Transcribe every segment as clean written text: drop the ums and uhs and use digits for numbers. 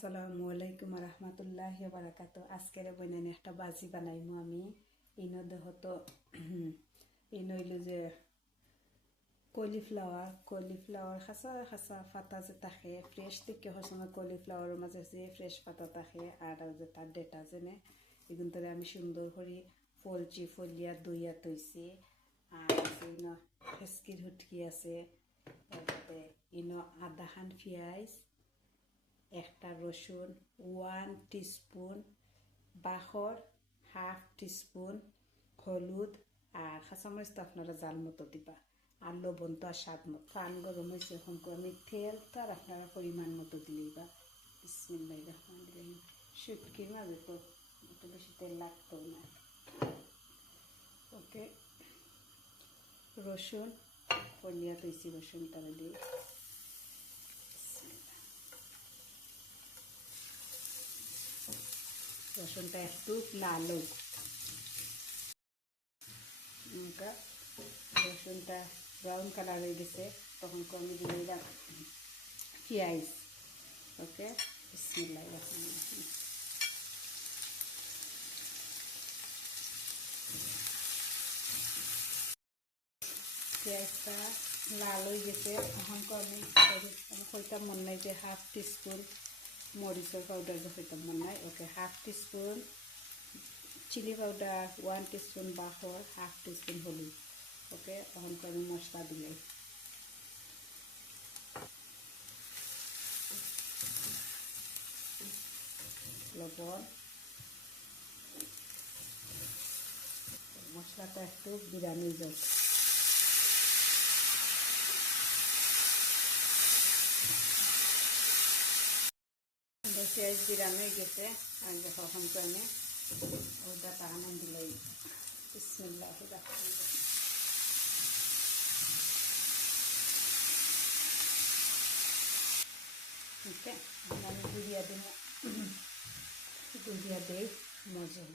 আসসালামু আলাইকুম রহমতুল্লাহি বারাকাতু। আজকের বইনানি একটা বাজি বানাইমু আমি। ইনো দেহতো ইনইলো যে কলিফ্লাওয়ার খাসা খাসা পাতা যে থাকে ফ্রেশ থেকে হসম কলিফ্লাওয়ারের মাঝে যে ফ্রেশ পাতা থাকে আর যে তার ডেটা যেনে এগুন ধরে আমি সুন্দর করে ফলচি ফলিয়া দইয়া তৈছি। আর ইনো হেসকির হুটকি আছে, তারপরে ইনো আধা খান পেঁয়াজ, একটা রসুন, 1 টিস্পুন বাখর, হাফ টিস্পুন হলুদ, আর কাঁচামরিচ তো আপনারা জাল মতো দিবা, আর লবণ তো আর স্বাদ মতো। পান গরম হয়েছে, এখন আমি তেল তো আর আপনারা পরিমাণ মতো দিলেইবা। বিসমিল্লাহির রহমানির রহিম। শুটকির মাঝে তো একটু বেশি তেল লাগতো না। ওকে, রসুন পলিয়া তৈছি, রসুনটা দিই। রসুনটা একটু লাল হোক। রসুনটা ব্রাউন কালার হয়ে গেছে, তখন আমি দিয়ে দিলাম পেঁয়াজ। ওকে, বিসমিল্লাহির রহমানির রহিম। পেঁয়াজটা লাল হয়ে গেছে, তখন আমি হইতাম মনে নাই যে হাফ টিস্পুন মরিচের পাউডার যে হইতাম মনে নাই। Okay, half teaspoon chilli powder, 1 teaspoon বাখর, হাফ টিস্পুন হলুদ। ওকে, তখন আমি মশলা দিলাই লবণ, মশলাটা একটু বিরানি যাক। পেঁয়াজ বিরানি হয়ে গেছে, আর দেখো এখন তো আমি ওটা তাহানো দিলাই। বিসমিল্লাহির রহমানির রহিম। ওকে, আমি গুড়িয়া দিব, গুড়িয়া দিই মজুক।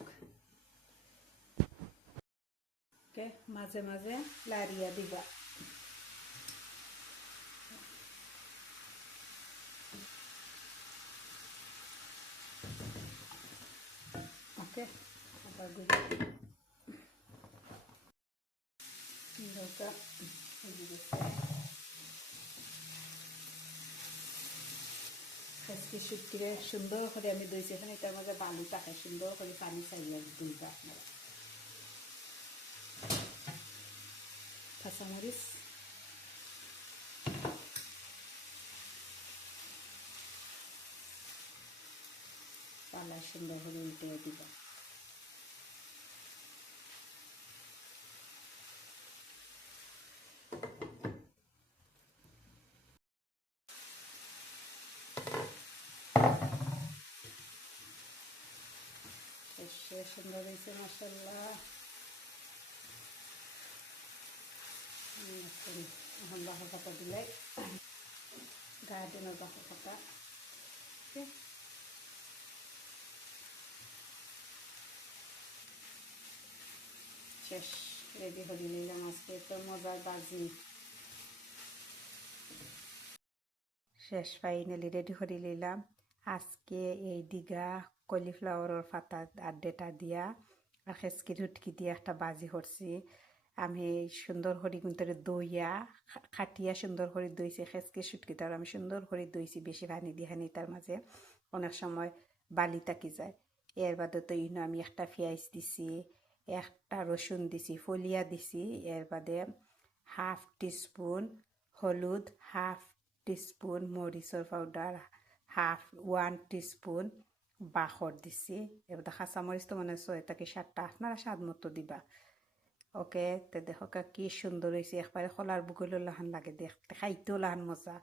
ওকে, মাঝে মাঝে লাড়িয়া দিবা। ওকে, আবার গুড়িয়া দিবা। আজকে শুটকিরে সুন্দর করে আমি দইছি, এখানে এটার মধ্যে বালু থাকে, সুন্দর করে পানি চাইয়া দিবা আপনারা। কাঁচামরিচ, পালা সুন্দর করে উল্টে দিবা। সুন্দর হয়েছে মাশাআল্লাহ। এখন বাঁকা পাতা দিলে গার্ডেনের বাঁকা পাতা। শেষ, রেডি করে নিলাম আজকে তো মজার বাজি। শেষ, ফাইনালি রেডি করে নিলাম আজকে এই দিঘা কলিফ্লাওয়ারের পাতা আর ডেটা দিয়া আর খেসকি রুটকি দিয়ে একটা বাজি করছি আমি। সুন্দর করে কিন্তু দইয়া খাটিয়া সুন্দর করে দইছি, খেসকি সুটকিটা আমি সুন্দর করে দইছি, বেশি পানি দিহানি, তার মাঝে অনেক সময় বালি থাকি যায়। এর বাদে তো ইনো আমি একটা পেঁয়াজ দিছি, একটা রসুন দিছি, ফলিয়া দিছি। এর বাদে হাফ টিস্পুন হলুদ, হাফ টিস্পুন মরিচের পাউডার, 1 টিস্পুন বাখর দিছি। এবার কাঁচামরিচ তো মানে 6টা কি 7টা, আপনারা স্বাদ মতো দিবা। ওকে, তো দেখো কি সুন্দর হয়েছে, একবারে খোলার বুকলেও লাহান লাগে দেখতে, খাইতেও লাহান মজা।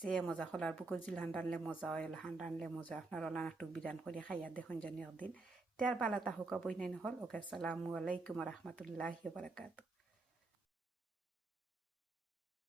যে মজা খোলার বুকল জিলাহান রানলে মজা হয়, লাহান রানলে মজা। আপনার ওলান একটু বিরান করে খাইয়া দেখুন জানি একদিন। তার বালা তাহুকা বই নাই হল। ওকে, আসসালামু আলাইকুম রহমতুল্লাহি বারাকাতু।